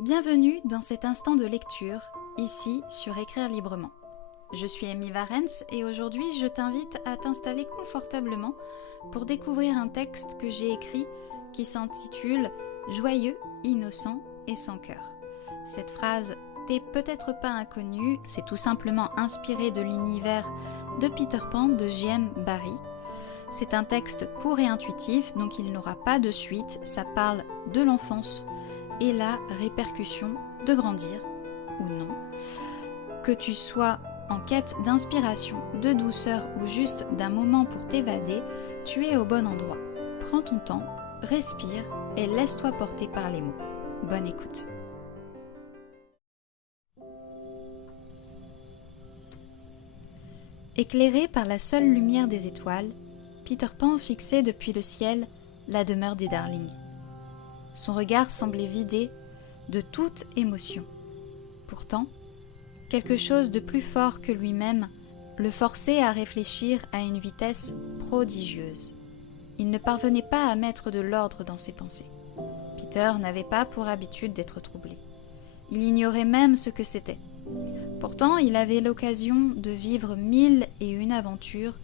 Bienvenue dans cet instant de lecture, ici sur Écrire librement. Je suis Amy Varens et aujourd'hui je t'invite à t'installer confortablement pour découvrir un texte que j'ai écrit qui s'intitule « Joyeux, innocent et sans cœur ». Cette phrase t'est peut-être pas inconnue, c'est tout simplement inspiré de l'univers de Peter Pan de J.M. Barrie. C'est un texte court et intuitif, donc il n'aura pas de suite, ça parle de l'enfance et la répercussion de grandir, ou non. Que tu sois en quête d'inspiration, de douceur ou juste d'un moment pour t'évader, tu es au bon endroit. Prends ton temps, respire et laisse-toi porter par les mots. Bonne écoute. Éclairé par la seule lumière des étoiles, Peter Pan fixait depuis le ciel la demeure des Darlings. Son regard semblait vidé de toute émotion. Pourtant, quelque chose de plus fort que lui-même le forçait à réfléchir à une vitesse prodigieuse. Il ne parvenait pas à mettre de l'ordre dans ses pensées. Peter n'avait pas pour habitude d'être troublé. Il ignorait même ce que c'était. Pourtant, il avait l'occasion de vivre 1001 aventures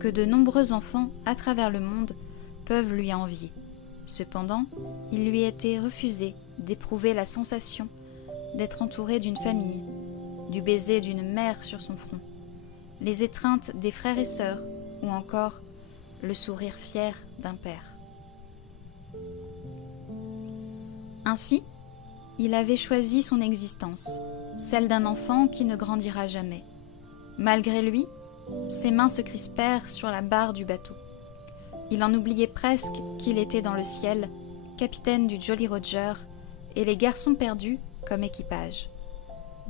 que de nombreux enfants à travers le monde peuvent lui envier. Cependant, il lui était refusé d'éprouver la sensation d'être entouré d'une famille, du baiser d'une mère sur son front, les étreintes des frères et sœurs ou encore le sourire fier d'un père. Ainsi, il avait choisi son existence, celle d'un enfant qui ne grandira jamais. Malgré lui, ses mains se crispèrent sur la barre du bateau. Il en oubliait presque qu'il était dans le ciel, capitaine du Jolly Roger, et les garçons perdus comme équipage.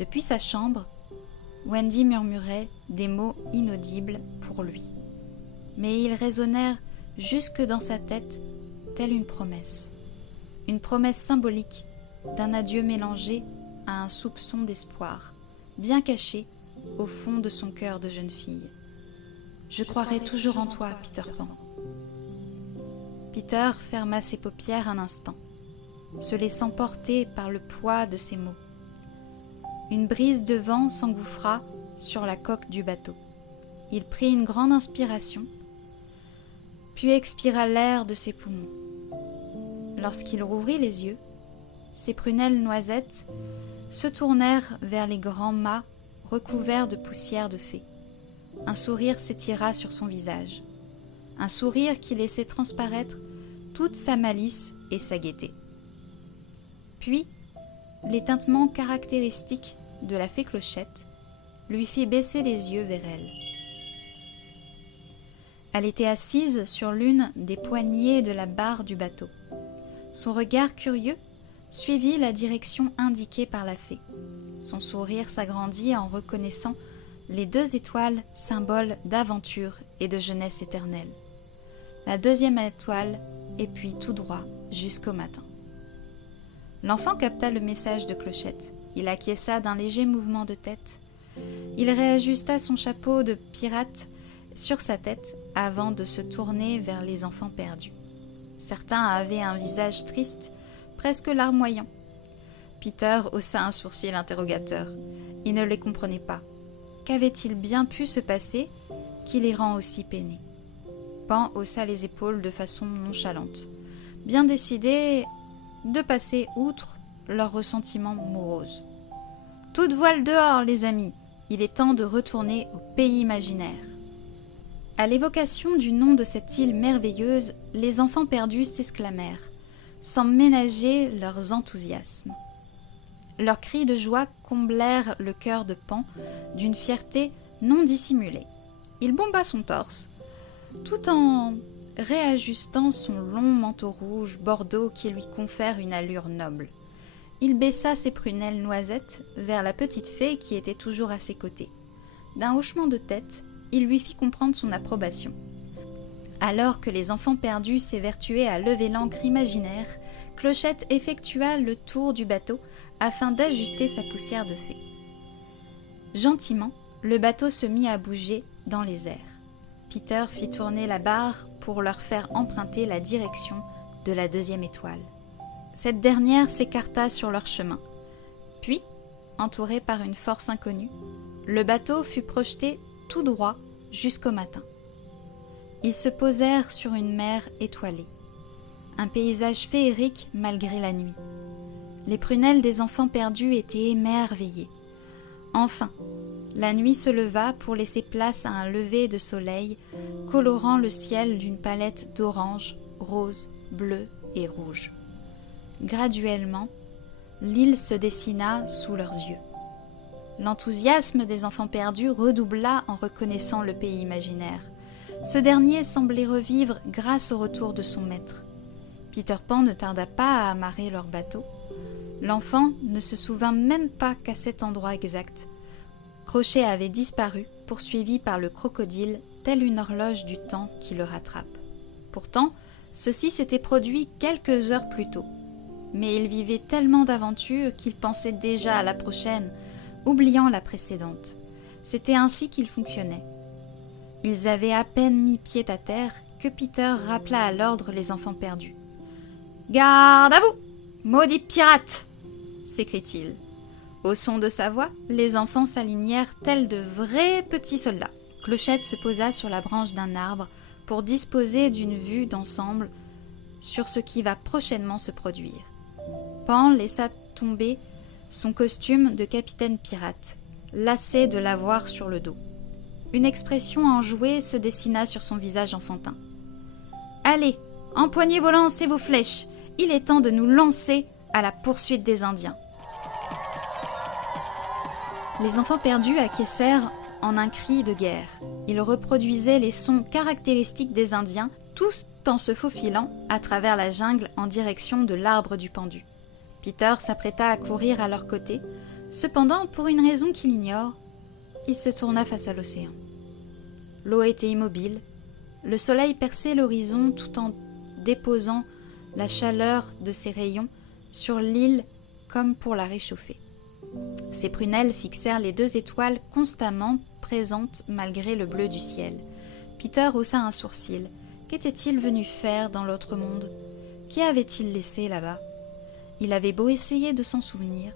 Depuis sa chambre, Wendy murmurait des mots inaudibles pour lui. Mais ils résonnèrent jusque dans sa tête, telle une promesse symbolique d'un adieu mélangé à un soupçon d'espoir, bien caché au fond de son cœur de jeune fille. « Je croirai toujours en toi, Peter Pan. » Peter ferma ses paupières un instant, se laissant porter par le poids de ses mots. Une brise de vent s'engouffra sur la coque du bateau. Il prit une grande inspiration, puis expira l'air de ses poumons. Lorsqu'il rouvrit les yeux, ses prunelles noisettes se tournèrent vers les grands mâts recouverts de poussière de fée. Un sourire s'étira sur son visage, un sourire qui laissait transparaître toute sa malice et sa gaieté. Puis, l'étintement caractéristique de la fée Clochette lui fit baisser les yeux vers elle. Elle était assise sur l'une des poignées de la barre du bateau. Son regard curieux suivit la direction indiquée par la fée. Son sourire s'agrandit en reconnaissant les 2 étoiles, symboles d'aventure et de jeunesse éternelle. La 2e étoile, et puis tout droit jusqu'au matin. L'enfant capta le message de Clochette. Il acquiesça d'un léger mouvement de tête. Il réajusta son chapeau de pirate sur sa tête avant de se tourner vers les enfants perdus. Certains avaient un visage triste, presque larmoyant. Peter haussa un sourcil interrogateur. Il ne les comprenait pas. Qu'avait-il bien pu se passer qui les rend aussi peinés? Pan haussa les épaules de façon nonchalante, bien décidé de passer outre leur ressentiment morose. « Toute voile dehors, les amis, il est temps de retourner au pays imaginaire. » À l'évocation du nom de cette île merveilleuse, les enfants perdus s'exclamèrent, sans ménager leurs enthousiasmes. Leurs cris de joie comblèrent le cœur de Pan d'une fierté non dissimulée. Il bomba son torse, tout en réajustant son long manteau rouge bordeaux qui lui confère une allure noble. Il baissa ses prunelles noisettes vers la petite fée qui était toujours à ses côtés. D'un hochement de tête, il lui fit comprendre son approbation. Alors que les enfants perdus s'évertuaient à lever l'ancre imaginaire, Clochette effectua le tour du bateau afin d'ajuster sa poussière de fée. Gentiment, le bateau se mit à bouger dans les airs. Peter fit tourner la barre pour leur faire emprunter la direction de la 2e étoile. cette dernière s'écarta sur leur chemin. Puis, entouré par une force inconnue, le bateau fut projeté tout droit jusqu'au matin. Ils se posèrent sur une mer étoilée. Un paysage féerique malgré la nuit. Les prunelles des enfants perdus étaient émerveillées. Enfin, la nuit se leva pour laisser place à un lever de soleil colorant le ciel d'une palette d'orange, rose, bleu et rouge. Graduellement, l'île se dessina sous leurs yeux. L'enthousiasme des enfants perdus redoubla en reconnaissant le pays imaginaire. Ce dernier semblait revivre grâce au retour de son maître. Peter Pan ne tarda pas à amarrer leur bateau. L'enfant ne se souvint même pas qu'à cet endroit exact, Crochet avait disparu, poursuivi par le crocodile, telle une horloge du temps qui le rattrape. Pourtant, ceci s'était produit quelques heures plus tôt. Mais il vivait tellement d'aventures qu'il pensait déjà à la prochaine, oubliant la précédente. C'était ainsi qu'il fonctionnait. Ils avaient à peine mis pied à terre que Peter rappela à l'ordre les enfants perdus. « Garde à vous, maudits pirates !» s'écrie-t-il. Au son de sa voix, les enfants s'alignèrent tels de vrais petits soldats. Clochette se posa sur la branche d'un arbre pour disposer d'une vue d'ensemble sur ce qui va prochainement se produire. Pan laissa tomber son costume de capitaine pirate, lassé de l'avoir sur le dos. Une expression enjouée se dessina sur son visage enfantin. « Allez, empoignez vos lances et vos flèches, il est temps de nous lancer à la poursuite des Indiens. » Les enfants perdus acquiescèrent en un cri de guerre. Ils reproduisaient les sons caractéristiques des Indiens, tous en se faufilant à travers la jungle en direction de l'arbre du pendu. Peter s'apprêta à courir à leur côté. Cependant, pour une raison qu'il ignore, il se tourna face à l'océan. L'eau était immobile. Le soleil perçait l'horizon tout en déposant la chaleur de ses rayons sur l'île comme pour la réchauffer. Ses prunelles fixèrent les deux étoiles constamment présentes malgré le bleu du ciel. Peter haussa un sourcil. Qu'était-il venu faire dans l'autre monde? Qu'y avait-il laissé là-bas? Il avait beau essayer de s'en souvenir,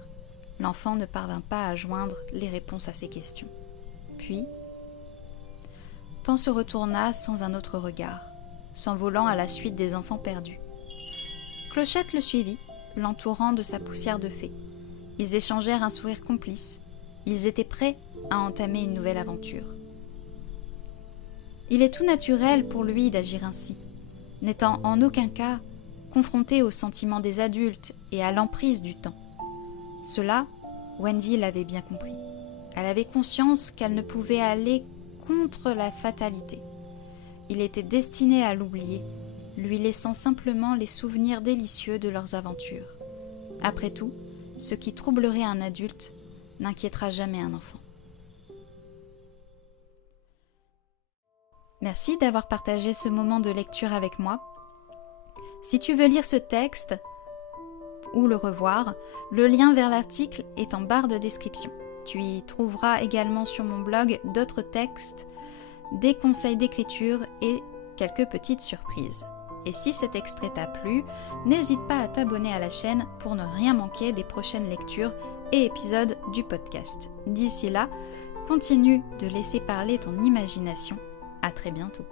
l'enfant ne parvint pas à joindre les réponses à ses questions. Puis, Pan se retourna sans un autre regard, s'envolant à la suite des enfants perdus. Clochette le suivit, l'entourant de sa poussière de fée. Ils échangèrent un sourire complice. Ils étaient prêts à entamer une nouvelle aventure. Il est tout naturel pour lui d'agir ainsi, n'étant en aucun cas confronté aux sentiments des adultes et à l'emprise du temps. Cela, Wendy l'avait bien compris. Elle avait conscience qu'elle ne pouvait aller contre la fatalité. Il était destiné à l'oublier, lui laissant simplement les souvenirs délicieux de leurs aventures. Après tout, ce qui troublerait un adulte n'inquiétera jamais un enfant. Merci d'avoir partagé ce moment de lecture avec moi. Si tu veux lire ce texte ou le revoir, le lien vers l'article est en barre de description. Tu y trouveras également sur mon blog d'autres textes, des conseils d'écriture et quelques petites surprises. Et si cet extrait t'a plu, n'hésite pas à t'abonner à la chaîne pour ne rien manquer des prochaines lectures et épisodes du podcast. D'ici là, continue de laisser parler ton imagination. À très bientôt.